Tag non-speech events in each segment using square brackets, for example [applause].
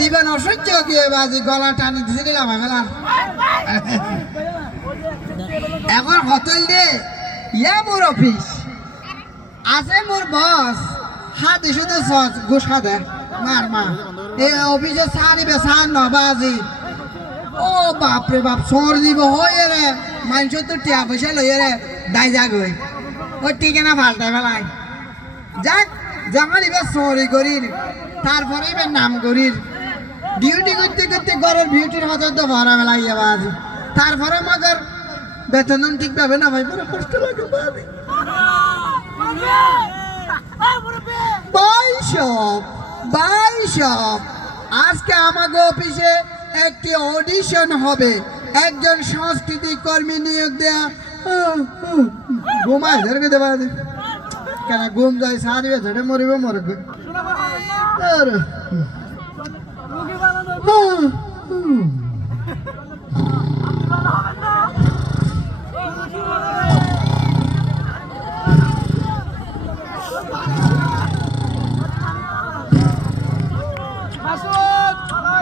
জীবন অসহ্য কি হবে আজ গলা টানি দিছে দিলাম এবেলা এখন হোটেল দে। ইয়া মোর অফিস আছে মোর বস হাতে শুধু সস ঘুষা দে মার মা। এই অফিসে সার নবাজি ও বাপরে বাপ সর দিব হয়ে রে মানুষ তো টিয়া পয়সা লইয়ে রে দাই যাগ। ওই ঠিকানা ফাল্টাই ফেলাই যাক যখন এবার সরি করির তারপরে এবার নাম করির ডিউটি করতে করতে ঘরের বিউটির হাজার তো ভরা বেলাই যাবা আজ তারপরে মগর বেতন ঠিক পাবে না ভাই বড় কষ্ট লাগে ভাবি বাইশপ বাইশপ আজকে আমাকে অফিসে একটি অডিশন হবে। একজন সংস্কৃতি কর্মী নিয়োগ দেয়া। ঘুমায় ধরবে দেবা কেন ঘুম যায়, সারিবে, ধরে মরিবে, মরবে।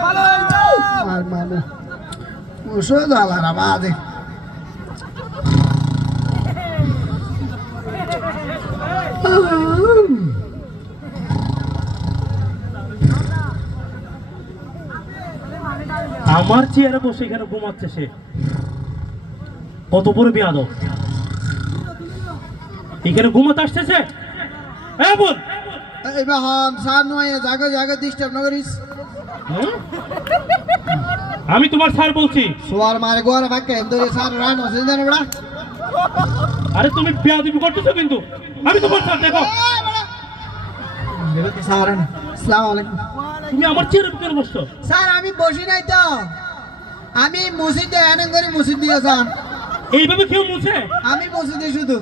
আরে। আর মানে ওষুধ আলারা আমার চেয়ারে বসে এখানে ঘুমাচ্ছে সে। কত বড় বেয়াদব। এখানে ঘুমাতে আসতেছে? হ্যাঁ বল। এবার হন সার নয় জাগো জাগো ডিস্টার্ব না করিস। আমি তোমার স্যার বলছি। সোয়ার মারে গোয়ার ভাগ্যে ধরে সার রান আছে জানো বড়া? আরে তুমি বেয়াদবি করতেছো কিন্তু। আমি তোমার স্যার দেখো। সার আসসালামু আলাইকুম তুমি আমার চেয়ারে কেন বসছো স্যার আমি বসি নাই তো। আমি মসজিদে এনে করে মসজিদ দিয়ে যান। এইভাবে কেউ মুছে? আমি মসজিদে শুধু।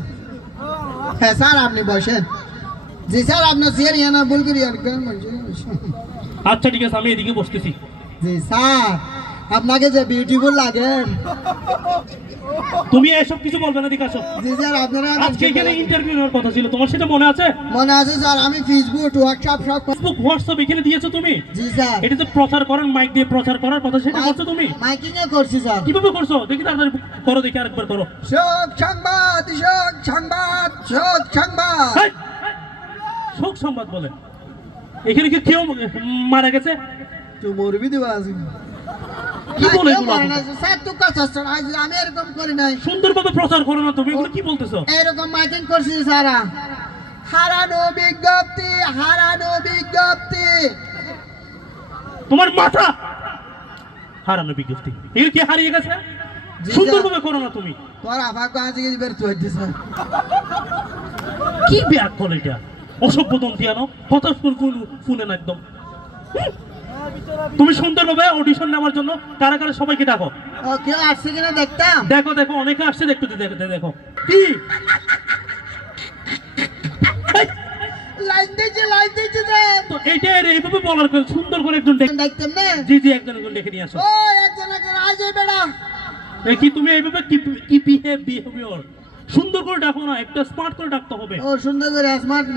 হ্যাঁ স্যার আপনি বসেন। জি স্যার আপনার চেয়ার ইয়ানা ভুল করি আর? আচ্ছা ঠিক আছে আমি এদিকে বসতেছি। জি স্যার। আপনাকে যে বিউটিফুল লাগে। তুমি এসব কিছু বলবে না দিকে আসো জি স্যার আপনারা আজকে এখানে ইন্টারভিউ নেওয়ার কথা ছিল তোমার সেটা মনে আছে? মনে আছে স্যার আমি ফেসবুক ওয়ার্কশপ সব ফেসবুক হোয়াটসঅ্যাপ এখানে দিয়েছ তুমি? জি স্যার। এটা তো প্রচার করার মাইক দিয়ে প্রচার করার কথা সেটা করছ তুমি? মাইকিং এ করছি স্যার। কীভাবে করছ? দেখি তাড়াতাড়ি করো দেখি আরেকবার করো। শোক সংবাদ শোক সংবাদ শোক সংবাদ! শোক সংবাদ বলে। এখানে কি কেউ মারা গেছে? তুই মরবি দিবা আছে কি বলে কেউ এগুলো মরে না, স্যার তুই কথা আমি এরকম করি নাই। সুন্দরভাবে প্রচার করো না তুমি এগুলো কি বলতেছো? এরকম মাইকিং সারা। হারানো বিজ্ঞপ্তি হারানো বিজ্ঞপ্তি। তোমার মাথা! হারানো বিজ্ঞপ্তি। কি হারিয়ে গেছে? সুন্দরভাবে করো না তুমি। তোর বের তুই কি ব্যাগ কল এটা? অসভ্য দন্তিয়ানো কথা শুনে না একদম। হুম। তুমি সুন্দরভাবে অডিশন নেওয়ার জন্য কারা কারা সবাইকে ও কেউ আসছে কিনা দেখতাম? দেখো দেখো অনেকে আসছে দেখতে দেখো দেখো। কি? লাইন দিয়েছে লাইন দিয়েছে স্যার তো এইটা এইভাবে বলার কথা, সুন্দর করে একজন ডেকে দেখতাম না? জি জি একজন একজন ডেকে নিয়ে আসো। ও একজন একজন আজ বেড়া। কি তুমি এইভাবে কি কি বিহেভ বিহেভিয়ার সুন্দর করে ডাকো না একটা স্মার্ট করে ডাকতে হবে। ও সুন্দর করে স্মার্ট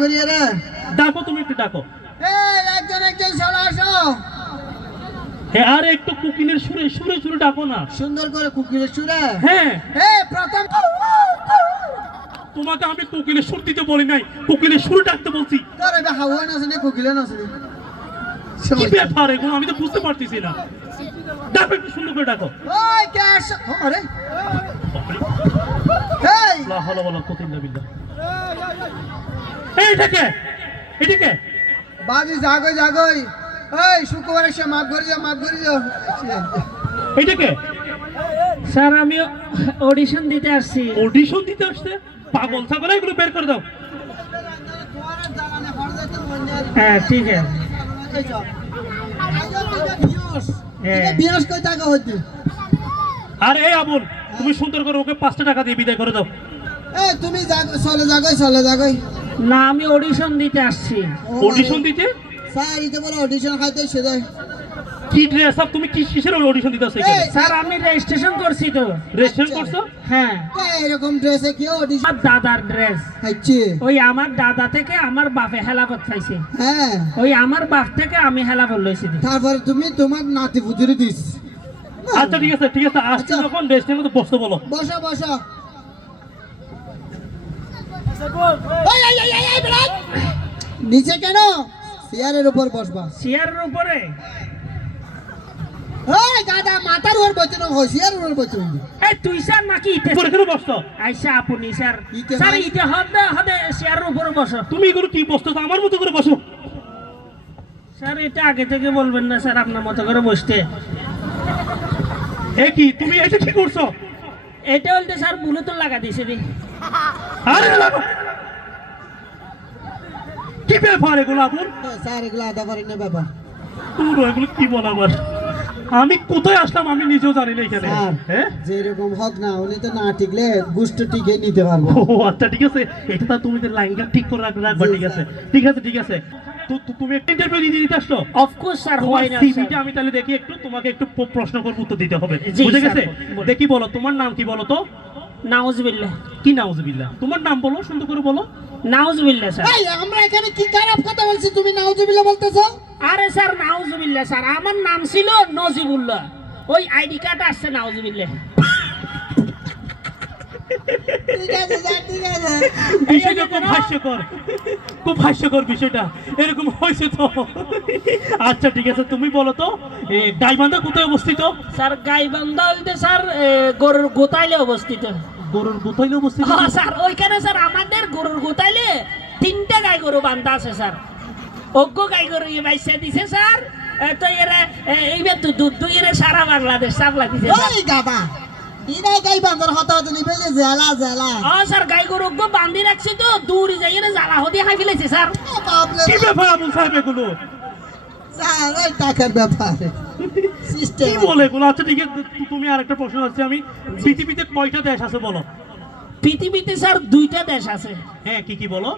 ডাকো তুমি একটু ডাকো। এই একজন একজন সরে আসো। হ্যাঁ আর একটু কুকিলের সুরে সুরে সুরে ডাকো না। সুন্দর করে কুকিরের সুরে? হ্যাঁ। এই প্রথম তোমাকে আমি কোকিলের সুর দিতে বলি নাই কোকিলের সুর ডাকতে বলছি। তোর এবার হাওয়া না শুনে কুকিলে না শুনে কি ব্যাপার এগুলো? আমি তো বুঝতে পারতেছি না। ডাকো একটু সুন্দর করে ডাকো। ওই কে আসো ও, আরে। এই লা হাওলা ওয়ালা কুওয়াতা ইল্লা বিল্লাহ। এই এটাকে এটাকে। বাজি জাগো জাগোই। এই শুক্রবার এসে মাপ করে যাও মাপ করে যাও। এটাকে স্যার আমি অডিশন দিতে আসছি। অডিশন দিতে আসছে? পাগল ছাগল এগুলো বের করে দাও। হ্যাঁ ঠিক আছে। হ্যাঁ। বিয়াস কই টাকা হইতে? আর এই আবুল তুমি সুন্দর করে ওকে পাঁচটা টাকা দিয়ে বিদায় করে দাও। এই তুমি জাগো চলে জাগোই চলে জাগোই না আমি অডিশন দিতে আসছি। অডিশন দিতে? স্যার ইতে বলে অডিশন খাইতে এসে যায়। কি ড্রেস আপ তুমি কি কিসের অডিশন দিতেছো এখানে? স্যার আমি রেজিস্ট্রেশন করছি তো। রেজিস্ট্রেশন আচ্ছা। করছ? হ্যাঁ। এরকম ড্রেসে কি অডিশন আমার দাদার ড্রেস হচ্ছে ওই আমার দাদা থেকে আমার বাপে হেলাপত পাইছে হ্যাঁ। ওই আমার বাপ থেকে আমি দি। তারপরে তুমি তোমার নাতি পুতুরি দিস। আচ্ছা ঠিক আছে ঠিক আছে আসছি আচ্ছা। যখন রেস্টের মধ্যে বসতে বলো। বসো বসো। বেড়াই। নিচে কেন? চেয়ারের উপর বসবা। চেয়ারের উপরে? ওই দাদা মাথার উপর বসে না হয় চেয়ারের উপর বসে এই তুই স্যার নাকি ইতে উপরে কেন বসতো আইসা আপনি স্যার। স্যার হয়? ইতে হদে হদে চেয়ারের উপরে বসো। তুমি এগুলো কি বসতো আমার মতো করে বসো। স্যার এটা আগে থেকে বলবেন না স্যার আপনার মতো করে বসতে। এ কি তুমি এটা কি করছ? এটা বলতে স্যার ব্লুটুথ লাগা দিয়েছে দি আরে লাগো। কি ব্যাপার এগুলো আপন স্যার এগুলো আদা পারি না ব্যাপার। তোমরা এগুলো কি বল আমার আমি কোথায় আসলাম আমি নিজেও জানি না এখানে। হ্যাঁ? যেরকম হোক না উনি তো না টিকলে গুষ্ট টিকে নিতে পারব। ও আচ্ছা ঠিক আছে। এটা তো তুমি লাইনটা ঠিক করে রাখবে রাখবা ঠিক আছে। ঠিক আছে ঠিক আছে। তো তুমি একটা ইন্টারভিউ দিয়ে দিতে আসছো অফকোর্স স্যার হয় না সিভিটা আমি তাহলে দেখি একটু তোমাকে একটু প্রশ্ন করব উত্তর দিতে হবে। বুঝে গেছে? দেখি বলো তোমার নাম কি বলো তো? নাউজবিল্লাহ। কি নাউজুবিল্লাহ? তোমার নাম বলো সুন্দর করে বলো। নাউজবিল্লাহ স্যার। এই আমরা এখানে কি খারাপ কথা বলছি তুমি নাউজুবিল্লাহ বলতেছো? আরে স্যার নাউজবিল্লাহ স্যার। আমার নাম ছিল নজিবুল্লাহ। ওই আইডি কার্ড আসছে নাউজবিল্লাহ। বিষয়টা খুব হাস্যকর। খুব হাস্যকর বিষয়টা। এরকম হয়েছে তো। আচ্ছা ঠিক আছে তুমি বলো তো গাইবান্ধা কোথায় অবস্থিত? স্যার গাইবান্ধা হইতে স্যার গরুর গোতাইলে অবস্থিত। গরুর কোথায় অবস্থিত হ্যাঁ স্যার ওইখানে স্যার আমাদের গরুর গোতাইলে তিনটা গাই গরু বান্ধা আছে স্যার। অজ্ঞ গাই গরু ইয়ে বাইসা দিছে স্যার। এ, তো এরা এইবার তো দুধ দুই এরা সারা বাংলাদেশ সাপ্লাই দিছে ওই গাদা ইনা গাই বান্দর হতা হতা নিবে যে জেলা জেলা ও স্যার গাই গরু বান্ধি রাখছি তো দূরে যাই এরা জ্বালা হদি খাই ফেলেছে স্যার। বাপরে। কি ব্যাপার আবুল সাহেব এগুলো? স্যার ওই টাকার ব্যাপার। কি বলে? আচ্ছা ঠিক আছে তুমি আরেকটা প্রশ্ন আছে আমি। পৃথিবীতে কয়টা দেশ আছে বলো? পৃথিবীতে স্যার দুইটা দেশ আছে। হ্যাঁ কি কি বলো?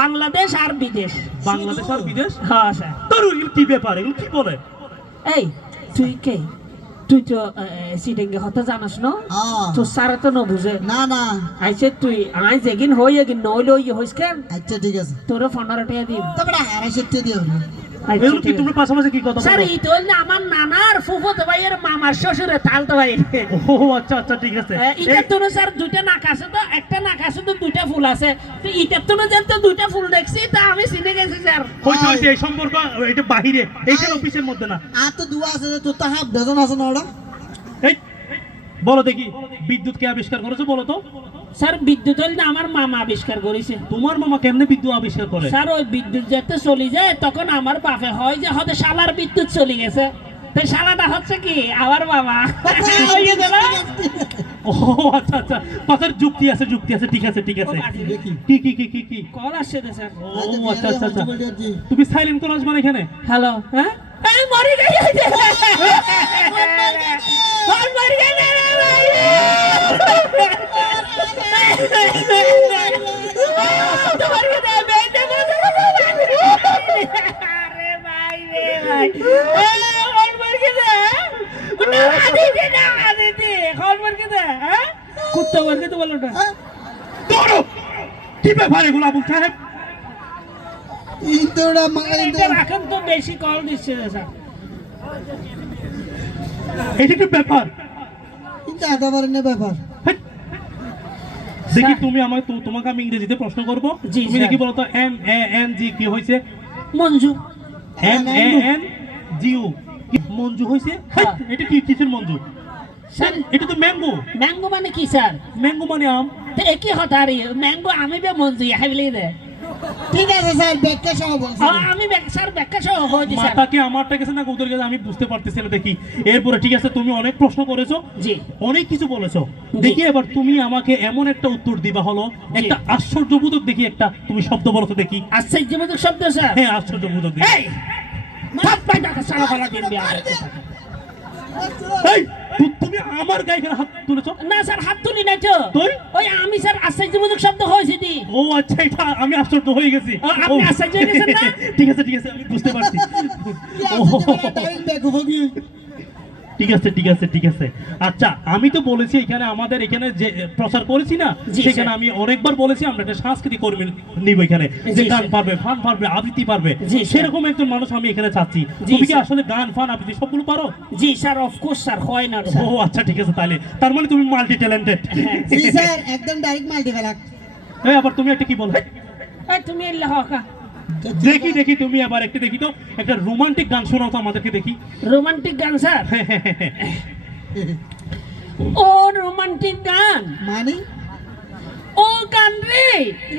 বাংলাদেশ আর বিদেশ। বাংলাদেশ আর বিদেশ? হ্যাঁ স্যার। তোর কি ব্যাপার? এগুলো কি বলে? এই তুই কে? তুই তো সিটিংকে হতে জানাস না? হ্যাঁ। তো স্যার তো ন বুঝে না না। আইছে তুই আই যেগিন হই এগিন নইলে হইস কেন? আচ্ছা ঠিক আছে। তোর পনেরো টাকা দিম। তারপরে দিও। এগুলো কি। তোমরা পাশাপাশি কি কথা স্যার এই তো আমার নানার ফুফুতো ভাইয়ের মামার শ্বশুরে তালতো ভাই ও আচ্ছা আচ্ছা ঠিক আছে। ইটার তো স্যার দুইটা নাক আছে তো একটা নাক আছে তো দুইটা ফুল আছে। তো ইটার তো তো দুইটা ফুল দেখছি তা আমি চিনে গেছি স্যার। হইছে হইছে এই সম্পর্ক এটা বাহিরে এইখানে অফিসের মধ্যে না। আর তো দুয়া আছে তোর তো হাফ ডজন আছে না এই বলো দেখি বিদ্যুৎ কে আবিষ্কার করেছ বলো তো? স্যার বিদ্যুৎ হইল না আমার মামা আবিষ্কার করেছে। তোমার মামা কেমনে বিদ্যুৎ আবিষ্কার করে? স্যার ওই বিদ্যুৎ যাতে চলে যায় তখন আমার বাপে হয় যে হয়তো শালার বিদ্যুৎ চলে গেছে। তো শালাটা হচ্ছে কি? আমার বাবা। ও আচ্ছা আচ্ছা। কথার যুক্তি আছে যুক্তি আছে ঠিক আছে ঠিক আছে। কি কি কি কি কি? কল আসছে স্যার। ও আচ্ছা আচ্ছা আচ্ছা। তুমি সাইলেন্ট করে আসবে এখানে? হ্যালো হ্যাঁ? এই মরে গেছে মরে গেছে কুত্তা মরে গেছে বলো না ধরো। কি ব্যাপার আবুল সাহেব ইন্দোরা মা এটা তো বেশি কল দিচ্ছে স্যার। এটা কি ব্যাপার? কিন্তু আদা ব্যাপার। দেখি তুমি আমাকে তো- তোমাকে আমি ইংরেজিতে প্রশ্ন করব। তুমি দেখি বলো তো এম এ এন জি কি হয়েছে Manju. M A N G U Manju হয়েছে হ্যাঁ। এটা কি কিসের মঞ্জু? স্যার এটা তো ম্যাঙ্গো। ম্যাঙ্গো মানে কি স্যার? ম্যাঙ্গো মানে আম। তো একই ম্যাঙ্গো আমি বে মঞ্জু ইহা বলে দে। ঠিক আছে স্যার ব্যাগটা সহ বলছি। আমি স্যার ব্যাখ্যা সহ হয়েছি স্যার। মাথা কি আমারটা গেছে না ওদের কাছে আমি বুঝতে পারতেছি না দেখি। এরপরে ঠিক আছে তুমি অনেক প্রশ্ন করেছ জি। অনেক কিছু বলেছ। দেখি এবার তুমি আমাকে এমন একটা উত্তর দিবা হলো একটা আশ্চর্যবোধক দেখি একটা তুমি শব্দ বলো তো দেখি। আশ্চর্যবোধক শব্দ স্যার? হ্যাঁ আশ্চর্যবোধক দেখি। এই! থাপ পাই সারা ফালা দিন বিয়া এই তু- তু- তুমি আমার গায়ে হাত তুলেছো? না স্যার হাত তুলি নাই তো। তুই? ওই আমি স্যার আশ্চর্যবোধক শব্দ হয়েছে দি। ও আচ্ছা এটা আমি আশ্চর্য হয়ে গেছি। আপনি আশ্চর্য হয়ে গেছেন না? [laughs] ঠিক আছে ঠিক আছে আমি বুঝতে পারছি। ও, ঠিক আছে ঠিক আছে ঠিক আছে। আচ্ছা আমি তো বলেছি এখানে আমাদের এখানে যে প্রচার করেছি না সেখানে আমি অনেকবার বলেছি আমরা একটা সাংস্কৃতিক কর্মী নিব এখানে। যে গান পারবে ফান পারবে আবৃত্তি পারবে সেরকম একজন মানুষ আমি এখানে চাচ্ছি। তুমি কি আসলে গান ফান আবৃত্তি সবগুলো পারো? জি স্যার অফকোর্স স্যার হয় না ও আচ্ছা ঠিক আছে তাহলে। তার মানে তুমি মাল্টি ট্যালেন্টেড জি স্যার একদম ডাইরেক্ট মাল্টি ফেলাক এই আবার তুমি একটা কি বলো? এই, তুমি এলে হকা দেখি দেখি তুমি আবার একটা দেখি তো। একটা রোমান্টিক গান শোনাও তো আমাদেরকে দেখি। রোমান্টিক গান স্যার? [laughs] ও রোমান্টিক গান? মানে? ও গান রে!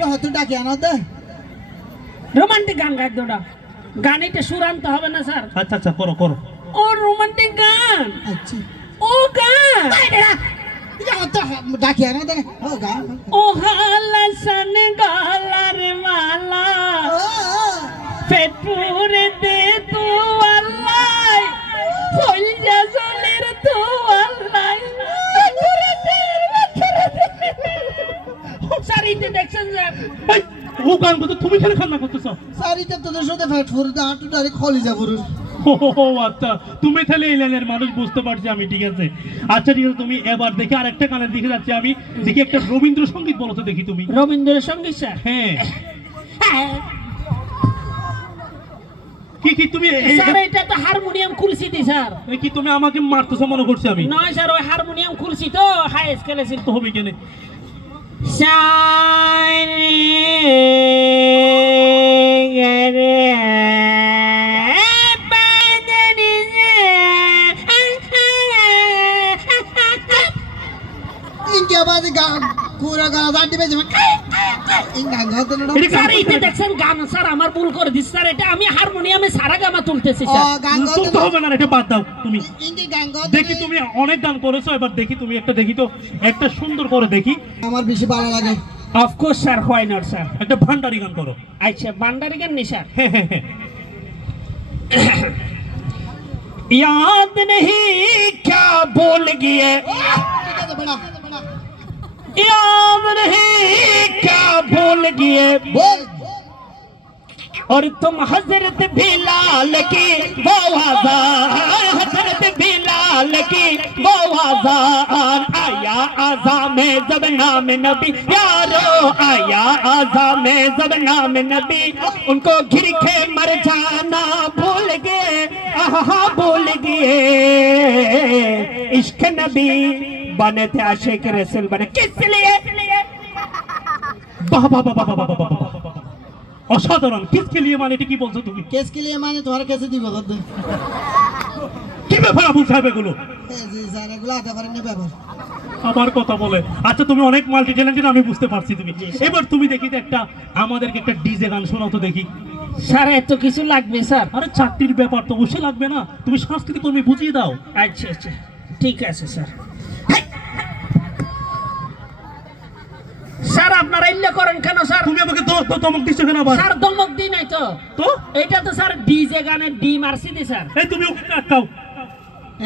হয়তো ডাকে আনো দে রোমান্টিক গান গাই দোড়া গান এটা সুর আনতে হবে না স্যার। আচ্ছা আচ্ছা করো করো। ও রোমান্টিক গান। আচ্ছা। ও গান! ডাকি না দেন ও হালসন গালার মালা পেটপুর দে তু আল্লাহ ফুল জাজলের তু আল্লাহ সারিতে দেখছেন স্যার তুমি খেলে খান্না করতেছ সারিতে তোদের সাথে ফেট ফুর দা খলি যা বুরুর ও আচ্ছা তুমি তাহলে এই লাইনের মানুষ বুঝতে পারছি আমি ঠিক আছে। আচ্ছা ঠিক আছে তুমি এবার দেখি আরেকটা গানের দিকে যাচ্ছি আমি। দেখি একটা রবীন্দ্রসঙ্গীত বলো তো দেখি তুমি। রবীন্দ্র সংগীত স্যার? হ্যাঁ। হ্যাঁ। কি কি তুমি স্যার এটা তো হারমোনিয়াম খুলছি দি স্যার। কি তুমি আমাকে মারতেছো মনে করছি আমি? নয় স্যার ওই হারমোনিয়াম খুলছি তো হাই স্কেলে তো হবে কেন। এটা স্যার এইটা দেখছেন গান স্যার আমার ভুল করে দিচ্ছে স্যার এটা আমি হারমোনিয়ামে সারা গামা তুলতেছি ও স্যার গান চলতে হবে না এটা বাদ দাও তুমি ইন্ডি গান দেখি তুমি অনেক গান করেছো এবার দেখি তুমি একটা দেখি তো একটা সুন্দর করে দেখি আমার বেশি ভালো লাগে অফকোর্স স্যার হয় নট স্যার একটা ভান্ডারি গান করো আচ্ছা বান্ডারি গান নি স্যার হ্যাঁ হ্যাঁ হ্যাঁ याद नहीं क्या बोल गए ঠিক আছে বেড়া याद नहीं क्या বল और तुम हज़रत बिलाल की वो आजान हज़रत बिलाल की वो आजान आया आजा में जब नाम नबी, यारो, आया आजा में जब नाम नबी। उनको घिर के मर जाना भूल गए, आहा भूल गए। इश्क नबी बने थे, आशिक रसूल बने। किस लिए? অসাধারণ কেসকে নিয়ে মানে কি বলছো তুমি কেসকে নিয়ে মানে তোমার কাছে দিব কি ব্যাপার সাহেব এগুলো আমার কথা বলে আচ্ছা তুমি অনেক মাল্টি ট্যালেন্টেড আমি বুঝতে পারছি তুমি এবার তুমি দেখি একটা আমাদেরকে একটা ডিজে গান শোনাও তো দেখি স্যার এত কিছু লাগবে স্যার আরে চাকরির ব্যাপার তো অবশ্যই লাগবে না তুমি সংস্কৃতি কর্মী বুঝিয়ে দাও আচ্ছা আচ্ছা ঠিক আছে স্যার আপনারা ইল্লে করেন কেন স্যার? তুমি আমাকে তো তো তমক দিচ্ছ কেন আবার? স্যার দমক দি নাই তো। তো? এটা তো স্যার ডিজে গানের ডি মারছি দি স্যার। এই তুমি ওকে আটকাও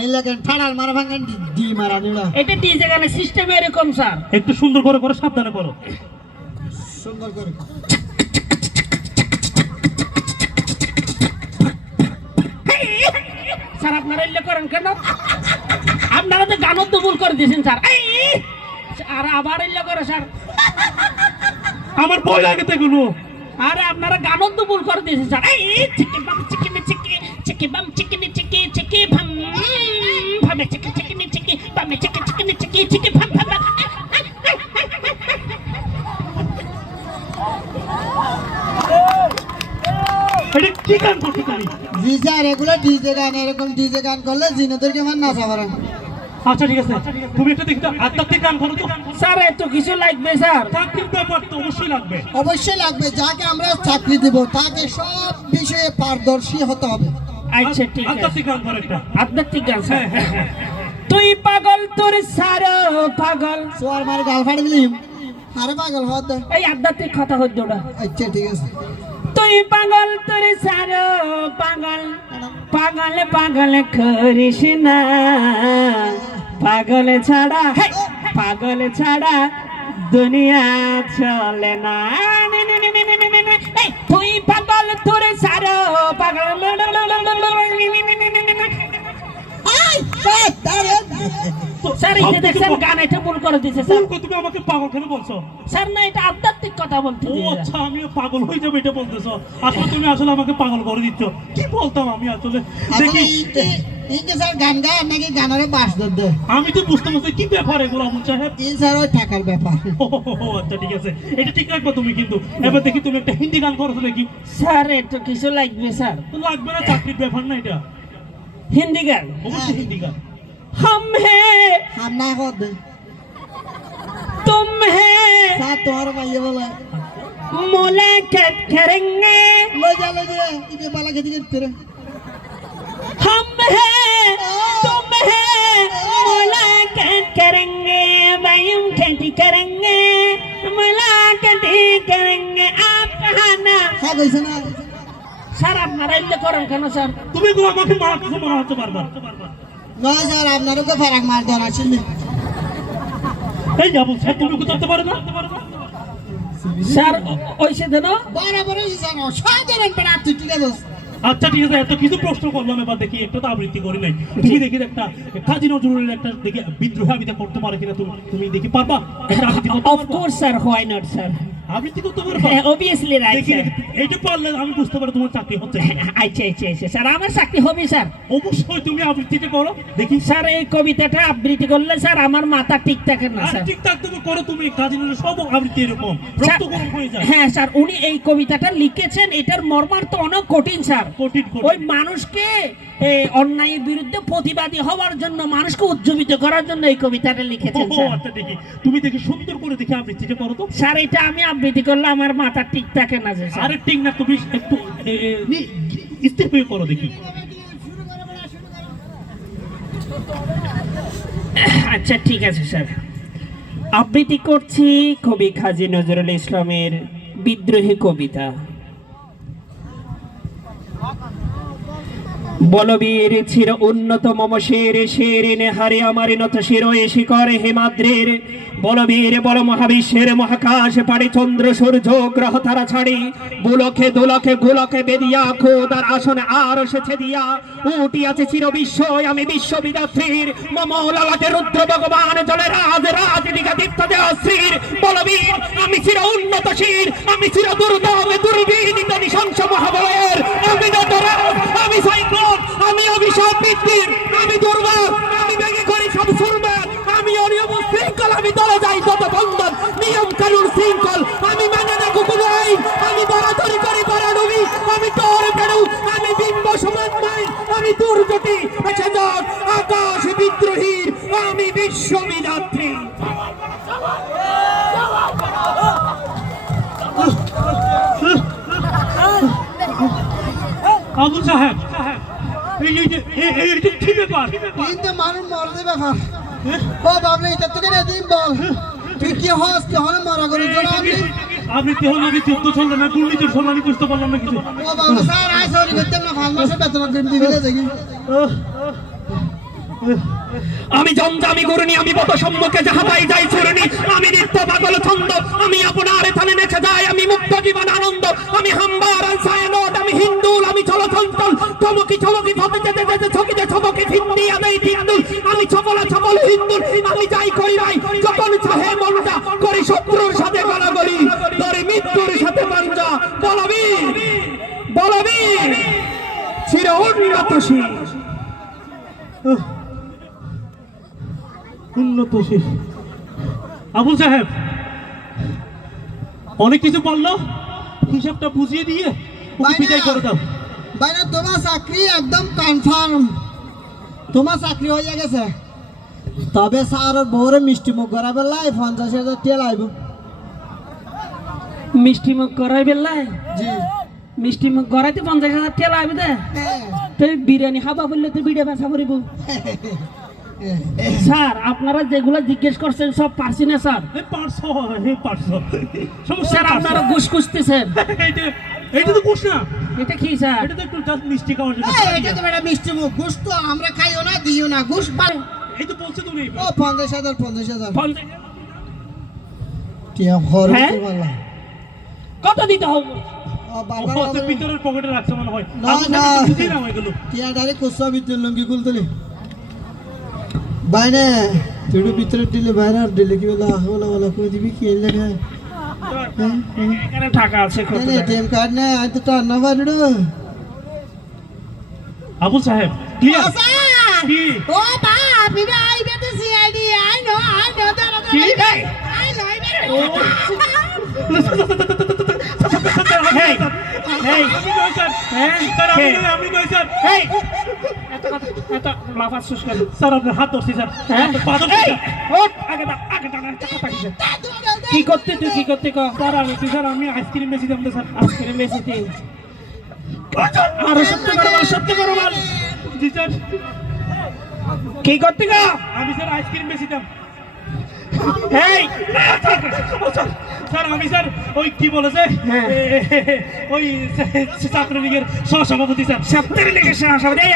এই লাগেন ঠাড়ার মারা ভাঙেন দি মারা নিলা এটা ডিজে গানের সিস্টেম এরকম স্যার। একটু সুন্দর করে করে সাবধানে করো। সুন্দর করে। স্যার আপনারা ইল্লে করেন কেন? আপনারা তো গানত দুবুল করে দিয়েছেন স্যার। আর আবার ইল্লে করে স্যার। আমার ভয় লাগে তো এগুলো আরে আপনারা গানত দুবুল করে দিয়েছেন স্যার। এই চিকি বাম চিকিনি চিকি চিকি বাম চিকিনি চিকি চিকি ভাম। ভামে চিকি চিকিনি চিকি বামে চিকি চিকিনি চিকি চিকি ভাম ভাম। এটা কি গান করছ তুমি জি স্যার এগুলো ডিজে গান এরকম ডিজে গান করলে জিনেদেরকে আমার নাচা পারেন আচ্ছা ঠিক আছে। তুমি একটা দেখি তো আধ্যাত্মিক গান করো তো। স্যার এত কিছু লাগবে স্যার। চাকরির ব্যাপার তো অবশ্যই লাগবে। অবশ্যই লাগবে যাকে আমরা চাকরি দেব তাকে সব বিষয়ে পারদর্শী হতে হবে। আচ্ছা ঠিক আছে। আধ্যাত্মিক গান করো একটা। আধ্যাত্মিক গান স্যার। তুই পাগল তোর সারো পাগল। সোয়ার মারে গাল ফাড়ি দিলিম আরে পাগল দে এই আধ্যাত্মিক কথা হচ্ছে ওটা। আচ্ছা ঠিক আছে। তুই পাগল তোর সারো পাগল। পাগল পাগল করিস না। পাগল ছাড়া পাগল ছাড়া দুনিয়া চলে না। তুই পাগল তোর সারো পাগল। স্যার এই যে দেখছেন গান এটা ভুল করে দিছে স্যার। তুমি আমাকে পাগল কেন বলছো? স্যার না এটা আধ্যাত্মিক কথা বলতে ও আচ্ছা আমিও পাগল হয়ে যাব এটা বলতেছো। আসলে তুমি আসলে আমাকে পাগল করে দিচ্ছ। কি বলতাম আমি আসলে? দেখি। ইনকে স্যার গান গায় নাকি গানের বাস ধরতে আমি তো বুঝতে পারছি কি ব্যাপার এগুলো আমুল সাহেব। স্যার ওই টাকার ব্যাপার। আচ্ছা ঠিক আছে। এটা ঠিক রাখব তুমি কিন্তু। এবার দেখি তুমি একটা হিন্দি গান করছ দেখি স্যার একটু কিছু লাগবে স্যার। তো লাগবে না চাকরির ব্যাপার না এটা। হিন্দি গান। অবশ্যই হিন্দি গান। हम हैं হাম না কর দে तुम हैं স্যার তোমার ভাইয়ে বলে मुलाकात करेंगे লই যা লই যা ইকে বালা খেতে করতে রে हम हैं तुम हैं मुलाकात करेंगे वयम खेती करेंगे मुलाकात ही करेंगे आप आना হ্যাঁ কইছে না স্যার আপনারা ইল্লে করেন কেন স্যার তুমি এগুলো আমাকে মারতেছো মনে হচ্ছে বারবার নয় স্যার আপনারও ফারাক মার দেন আসলে এই যাব স্যার তুমি করতে পারো না? স্যার ওই সেদিনও বরাবর স্যার অসাধারণ তুই ঠিক আছে আচ্ছা ঠিক আছে এত কিছু প্রশ্ন করলাম এবার দেখি একটা তো আবৃত্তি করি নাই। তুমি দেখি একটা কাজী নজরুলের একটা দেখি বিদ্রোহ আবৃত্তি করতে পারো কিনা তুমি তুমি দেখি পারবা? একটা আবৃত্তি করতে অফ পারবা? Course sir why not sir পারবা অবভিয়াসলি রাইট এইটা পারলে আমি বুঝতে পারি তোমার চাকরি হচ্ছে [laughs] আচ্ছা আচ্ছা আচ্ছা স্যার আমার চাকরি হবে স্যার। অবশ্যই তুমি আবৃত্তিটা করো। দেখি। স্যার এই কবিতাটা আবৃত্তি করলে স্যার আমার মাথা ঠিক থাকে না স্যার। ঠিকঠাক তুমি করো তুমি কাজী নজরুল সব আবৃত্তি এরকম। রক্ত গরম হয়ে যায়। হ্যাঁ স্যার উনি এই কবিতাটা লিখেছেন এটার মর্মার্থ অনেক কঠিন স্যার। কঠিন ওই মানুষকে অন্যায়ের বিরুদ্ধে প্রতিবাদী হওয়ার জন্য মানুষকে উজ্জীবিত করার জন্য এই কবিতাটা লিখেছেন স্যার। আচ্ছা তুমি দেখি সুন্দর করে দেখি আবৃত্তিটা করো তো। স্যার এটা আমি আবৃত্তি করলে আমার মাথা ঠিক থাকে না যে স্যার। আরে ঠিক না তুমি একটু স্থির হয়ে করো দেখি। আচ্ছা ঠিক আছে স্যার। আবৃত্তি করছি কবি কাজী নজরুল ইসলামের বিদ্রোহী কবিতা। বলবীর চির উন্নত মম শের শের নেহারে আমার নত শিরোয় শিকর হেমাদ্রের বলবীর বল মহাবিশ্বের মহাকাশ পাড়ি চন্দ্র সূর্য গ্রহ তারা ছাড়ি। বুলকে দুলকে গুলকে বেদিয়া খোদার আসনে আর সেছে দিয়া। উঠিয়াছে চির বিশ্বয় আমি বিশ্ব বিদাত্রীর মম লালাটে রুদ্র ভগবান জলে রাজ রাজ দিঘা দীপ্ত দেশ্রীর বলবীর, আমি চির উন্নত শির, আমি চির দুর্দম, দুর্বিদিত নৃশংস মহাবলের। আমি নটরাজ আমি সাইক্লোন। আমি অভিশাপ বৃদ্ধির আমি দুর্বার, আমি ভেঙে করি সব সুরবার, আমি অনিয়ম শৃঙ্খল, আমি দলে যাই যত বন্ধন, নিয়ম, কানুন, শৃঙ্খল, আমি মানে না কুকুর আইন, আমি দরাদরি করি দরাডুবি আমি তোর বেড়ু আমি বিম্ব সমান মাইন আমি দুর্গতি যাক আকাশ বিদ্রোহীর আমি বিশ্ববিদাত্রী আবুল সাহেব যে কি ব্যাপার। কিন্তু মানুষ মরতে ব্যাপার। ও বাবলে এটা তোকে না দিন বল। তুই কি হস? কি হলে মারা করে তোরা আমি আবৃত্তি হলো নাকি যুদ্ধ চলবে না গুন্ডিচুর চলবে আমি বুঝতে পারলাম না কিছু। ও স্যার আই সরি করতে না ভালো মাসে বেতন দিবি দেখি আমি জমজামি করুনি, আমি বত সম্মুখে যাহা পাই যাই চুরনি আমি নিত্য পাগল ছন্দ, আমি আপনার এখানে নেচে যাই, আমি মুক্ত জীবন আনন্দ, আমি হাম্বার সায়ানট আমি হিন্দুল, আমি চলচঞ্চল। চমকি চমকি ছবি যেতে ছকিতে ছবকি ফিন্দি আমি হিন্দুল আমি ছকলা ছকল হিন্দুল, আমি যাই করি রাই, যখন চাহে মনটা করি শত্রুর সাথে গলাগলি, করি মৃত্যুর সাথে পাঞ্জা। বলবি বলবি চির উন্নতশীল উন্নতশীল আবুল সাহেব অনেক কিছু বলল হিসাবটা বুঝিয়ে দিয়ে ওকে বিদায় করে দাও। বাইরে তোমার চাকরি একদম কনফার্ম তোমার চাকরি হয়ে গেছে। তবে স্যার বউরে মিষ্টি মুখ করাবে লাই পঞ্চাশ হাজার টিয়া লাইব। মিষ্টি মুখ করাই বেলায় জি। মিষ্টি মুখ গড়াইতে পঞ্চাশ হাজার টাকা লাগবে দে। হ্যাঁ। তুই বিরিয়ানি খাবা বললে তুই বিড়ে বেচা করিব। [laughs] স্যার আপনারা যেগুলো জিজ্ঞেস করছেন সব পারছি না স্যার। সমস্যা আপনারা ঘুষ খুঁজতেছেন। এইটা এইটা তো বুঝ না। এটা কি স্যার? এটা তো একটু জাস্ট মিষ্টি খাওয়ার জন্য। এটা তো মিষ্টি মুখ। ঘুষ তো আমরা খাইও না দিও না। ঘুষ এই তো বলছে তুমি। ও পঞ্চাশ হাজার পঞ্চাশ হাজার। হ্যাঁ? কত দিতে হবে? ভিতরের পকেটে রাখছে মনে হয়। না, আপনি না। তো বুঝেই না টিয়া ডাইরেক্ট কোসা ভিতরে লঙ্গি বাইরে। তুই ভিতরে দিলে বাইরে আর দিলে কি বলা? বলা বলা কই দিবি? কি এলে না এখানে টাকা আছে কত টাকা? এটিএম কার্ড না আই তো টান না বাইরে আবুল সাহেব ক্লিয়ার কি? ও বাপ বিবে আই বেতে CID I know I know দাঁড়া কি? আই নো আই বেতে হেই, হেই, আমি নই স্যার? হ্যাঁ, স্যার আমি কে? নই, আমি নই স্যার? হেই, এত কথা, এত লাফাচ্ছিস কেন? স্যার আপনার হাত ধরছি স্যার। হ্যাঁ? আগে দাও, আগে কথা কিসের? কি করতে তুই কি করতে ক স্যার আমি স্যার আমি আইসক্রিম বেশি দাম তো স্যার। আইসক্রিম বেশি দিন। আরও সত্য করে বল সত্য করে বল। জি স্যার। কি করতে ক আমি স্যার আইসক্রিম বেশি দাম। এই! স্যার। স্যার আমি স্যার ওই কি বলেছে হ্যাঁ। ওই ছাত্রলীগের সহসভাপতি স্যার।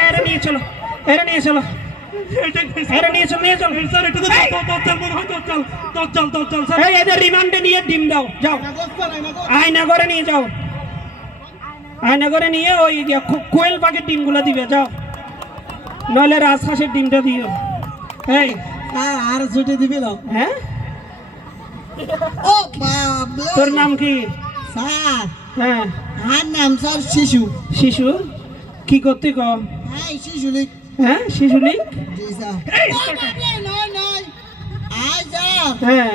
এরা নিয়ে চলো এরা নিয়ে চলো। মনে হয় রিমান্ডে নিয়ে ডিম দাও যাও। আয়নাগরে নিয়ে যাও। আয়নাগরে নিয়ে ওই যে কো- কোয়েল পাখির ডিমগুলো দিবে যাও। নইলে রাজহাঁসের ডিমটা দিও। এই। আর আর ছুটি দিবি হ্যাঁ? ও বাপ তোর নাম কি? স্যার হ্যাঁ। আর নাম স্যার শিশু। শিশু? কি করতে ক? হ্যাঁ শিশুলিক হ্যাঁ শিশু নি জি স্যার। নয় নয় হ্যাঁ।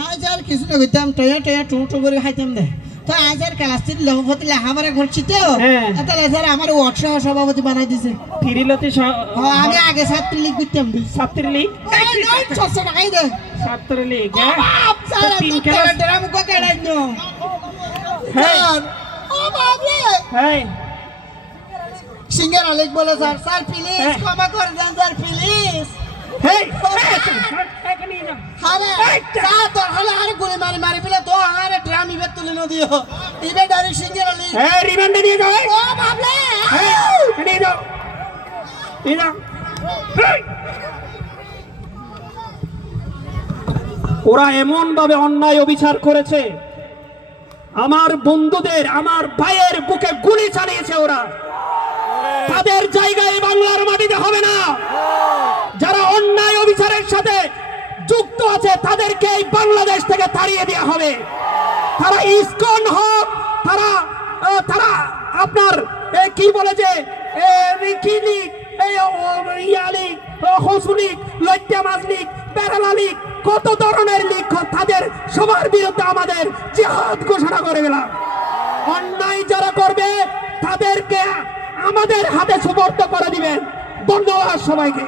আই স্যার কিছু না কইতাম টয়া টয়া টু টু করে খাইতাম দে। তো আই স্যার ক্লাসের সভাপতি লেখাপড়া করছি তো। হ্যাঁ। তাহলে স্যার আমার ওয়ার্কশপ সভাপতি বানাই দিছে। ফিরিলতে আমি আগে ছাত্রলীগ করতাম। ছাত্রলীগ এই নয় ছশো টাকাই দে। ছাত্রলীগ হ্যাঁ? বাপ স্যার তো তিন তিন খেলা ড্রাম কেড়াই হ্যাঁ। হ্যাঁ। সিঙ্গার আলেক বলে স্যার স্যার প্লিজ হ্যাঁ। ক্ষমা করে দেন স্যার প্লিজ যাও। আরে স্যার তোর হলে আরে গুলি মারি মারি পেলে তো আরে ড্রাম ইবে তুলে ন দিও। ইবে ডাইরেক্ট সিঙ্গার আলি। হ্যাঁ রিমান্ডে নিয়ে যাও। ও বাবলে! হ্যাঁ, নিয়ে যাও। নিয়ে যাও ওরা এমন ভাবে অন্যায় অবিচার করেছে। আমার বন্ধুদের আমার ভাইয়ের বুকে গুলি চালিয়েছে ওরা। তাদের জায়গায় বাংলার মাটিতে হবে না। যারা অন্যায় অবিচারের সাথে যুক্ত আছে তাদেরকে এই বাংলাদেশ থেকে তাড়িয়ে দেওয়া হবে। তারা ইসকন হোক তারা তারা আপনার কি বলে যে কি লীগ এই ও, ইয়া লীগ হসু লীগ লজ্জামাজ লীগ কত ধরনের লীগ তাদের সবার বিরুদ্ধে আমাদের জিহাদ ঘোষণা করে গেলাম অন্যায় যারা করবে তাদেরকে আমাদের হাতে সুপর্দ করে দিবেন। ধন্যবাদ সবাইকে।